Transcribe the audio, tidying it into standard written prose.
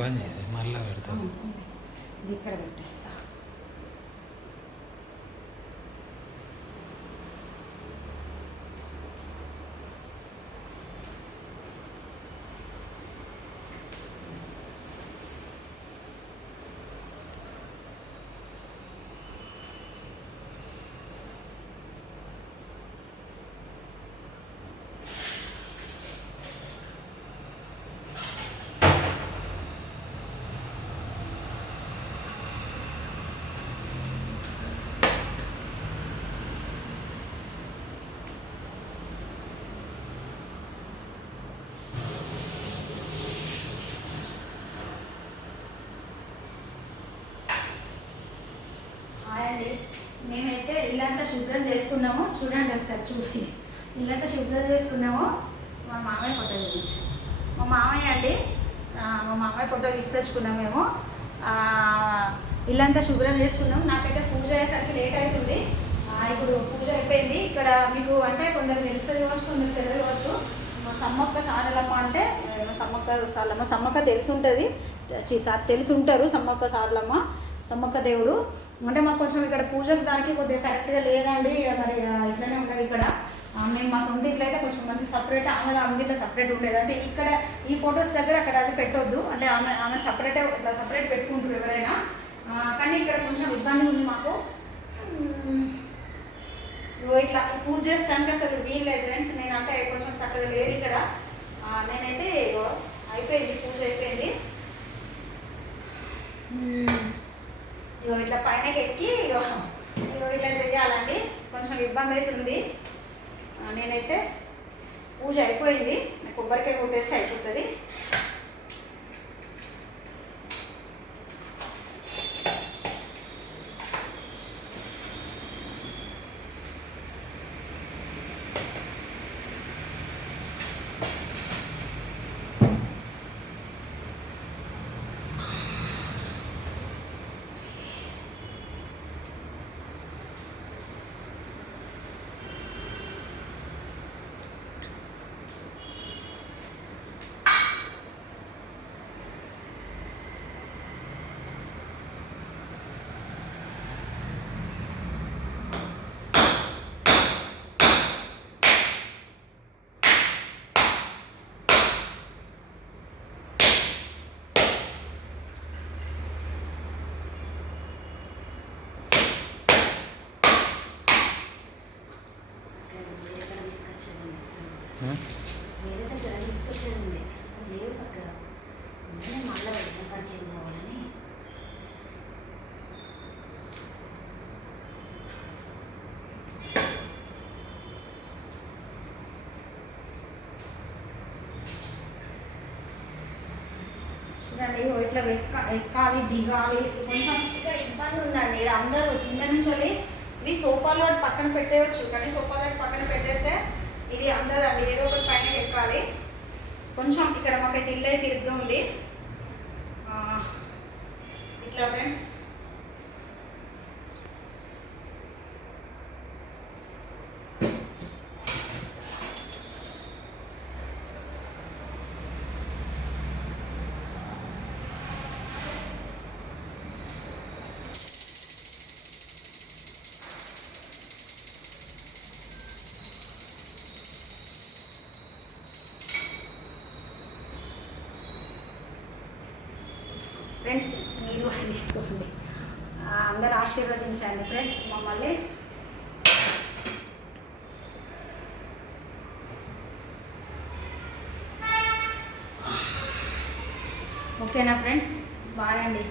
బంద్ చేయాలి మళ్ళీ పెడతాను. ఇది ఇక్కడ పెట్టేస్తా. మేమైతే ఇల్లంతా శుభ్రం చేసుకున్నాము. చూడండి ఒకసారి చూసి, ఇల్లంతా శుభ్రం చేసుకున్నాము. మా మామయ్య ఫోటో చూపించు. మా మామయ్య అండి, మా మామయ్య ఫోటో తీసుకొచ్చుకున్నాం మేము. ఇల్లంతా శుభ్రం చేసుకున్నాం. నాకైతే పూజ అయ్యేసరికి లేట్ అవుతుంది. ఇప్పుడు పూజ అయిపోయింది. ఇక్కడ మీకు అంటే కొందరు తెలుస్తుంది కావచ్చు, కొందరు తెలియదు కావచ్చు. మా సమ్మక్క సారలమ్మ అంటే మా సమ్మక్క తెలిసి ఉంటుంది, తెలిసి ఉంటారు. సమ్మక్క దేవుడు అంటే మాకు కొంచెం ఇక్కడ పూజకు దానికి కొద్దిగా కరెక్ట్గా లేదండి. మరి ఇట్లనే ఉన్నది ఇక్కడ. మేము మా సొంత ఇంట్లో అయితే కొంచెం మంచి సపరేట్, ఆమె ఇట్లా సపరేట్ ఉండేది. అంటే ఇక్కడ ఈ ఫొటోస్ దగ్గర అక్కడ అది పెట్టొద్దు, అంటే ఆమె సపరేట్ ఇట్లా సపరేట్ పెట్టుకుంటారు ఎవరైనా. కానీ ఇక్కడ కొంచెం ఇబ్బంది ఉంది మాకు. ఇట్లా పూజ చేస్తానికి అసలు వీల్లేదు ఫ్రెండ్స్. నేను అంటే కొంచెం చక్కగా లేదు ఇక్కడ. నేనైతే అయిపోయింది, పూజ అయిపోయింది. ఇట్లా పైనకి ఎక్కి ఇట్లా చేయాలండి. కొంచెం ఇబ్బంది అవుతుంది. నేనైతే పూజ అయిపోయింది, కొబ్బరికాయ కొట్టేస్తే అయిపోతుంది. వేరే దగ్గర తీసుకొచ్చేది లేవు చక్కగా. మళ్ళీ వెళ్ళిన కాడికి ఏం కావాలని. చూడండి ఇట్లా ఎక్కాలి, దిగాలి. కొంచెం ఇక్కడ ఇబ్బంది ఉందండి. ఇక్కడ అందరూ కింద నుంచి వెళ్ళి ఇవి సోఫాలో పక్కన పెట్టేయచ్చు, కానీ సోఫాలో పక్కన పెట్టేస్తే ఇది అందదండి. ఏదో ఒకటి పైన ఎక్కాలి. కొంచెం ఇక్కడ మాకైతే ఇల్లే తిరిగ్గా ఉంది. ఇట్లా ఫ్రెండ్స్ ఫ్రెండ్స్ మీరు కూడా తీసుకోండి. అందరూ ఆశీర్వదించండి ఫ్రెండ్స్ మమ్మల్ని. ఓకేనా ఫ్రెండ్స్, బాయ్ అండి.